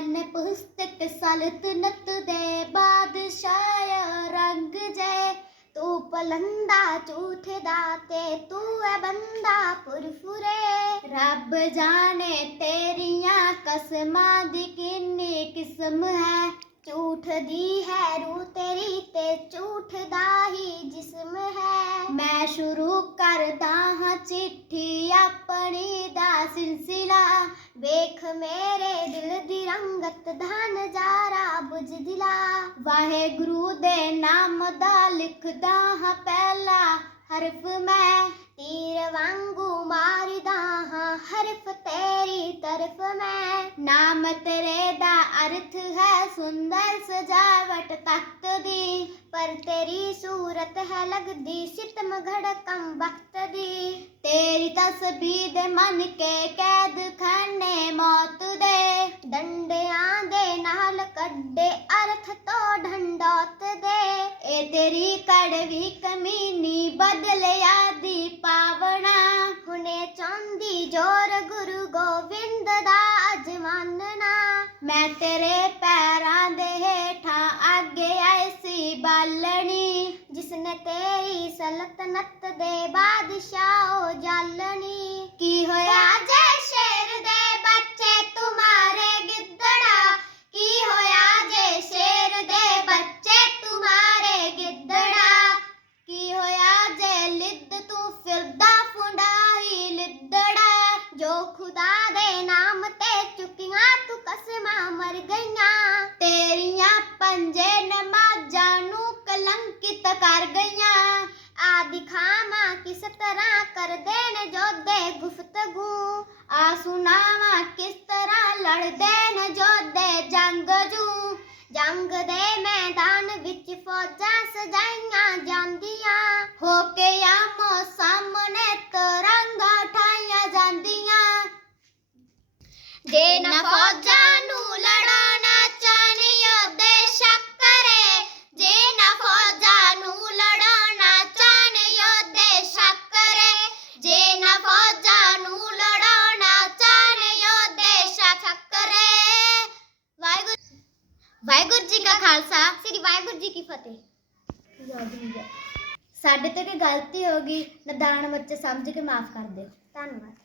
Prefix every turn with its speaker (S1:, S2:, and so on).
S1: मैंने पुस्तक सल्तनत दे बादशाह रंग जय तू पलंदा झूठ दाते तू है बंदा फुरफुरे रब जाने तेरिया कसमां दी किन्नी किस्म है झूठ दी है रू तेरी ते झूठ दा ही जिस्म है मैं शुरू करदा हां चिट्ठी अपनी दा सिलसिला वेख मेरे दिल दी रंगत दा नजारा बुझ दिला वाहेगुरु दे नाम दा लिखदा हां पहला हरफ मैं तीर वांगू मारदा हां हरफ तेरी तरफ मैं नाम तेरे दा अर्थ है सुंदर सजावट तख्त दी पर तेरी सूरत है लगदी सितम घड़कम वक्त दी तेरी तस्बीह दे मन के कैद खाने मौत दे डंडियां दे नाल कड्डे अर्थ तो ढंडौत दे ए तेरी कड़वी कमीनी बदले आदि पावना हुने चांदी जोर गुरु गोविंद दा अजमानना मैं तेरे पैरां दे हेठा आगे ऐसी बालनी जिसने तेरी सल्तनत दे बादशाह जालनी की होया जय शेर दे बच्चे तुम्हारे गिद्दड़ा की होया जय शेर दे बच्चे तुम्हारे गिद्दड़ा की होया जय लिद्द तू फिरदा फुंडाई लिद्दड़ा जो खुदा दे नाम ते चुकियां तू कसमां मर गईयां तेरियां पंजे नमाजां नू कलंकित कर गईयां आ दिखावां किस तरह कर देन जोधे गुफ्तगू आ सुनावां किस तरह लड़ देन जोधे जंग दे मैदान विच फौजां सजाइयां जांदियां होके आमो सामने तिरंगा उठाइयां जांदियां जे ना फौजां नू लड़ाना चाहनी योद्धे शक करे जे ना फौजां नू लड़ाना चाहनी योद्धे शक करे जे ना फौजां नू लड़ाना चाहनी योद्धे शक करे वाहिगुरु जी का खालसा श्री वाहिगुरु जी की फतेह। साडे तो कोई गलती होगी नदान बच्चे समझ के माफ कर दो। धन्यवाद।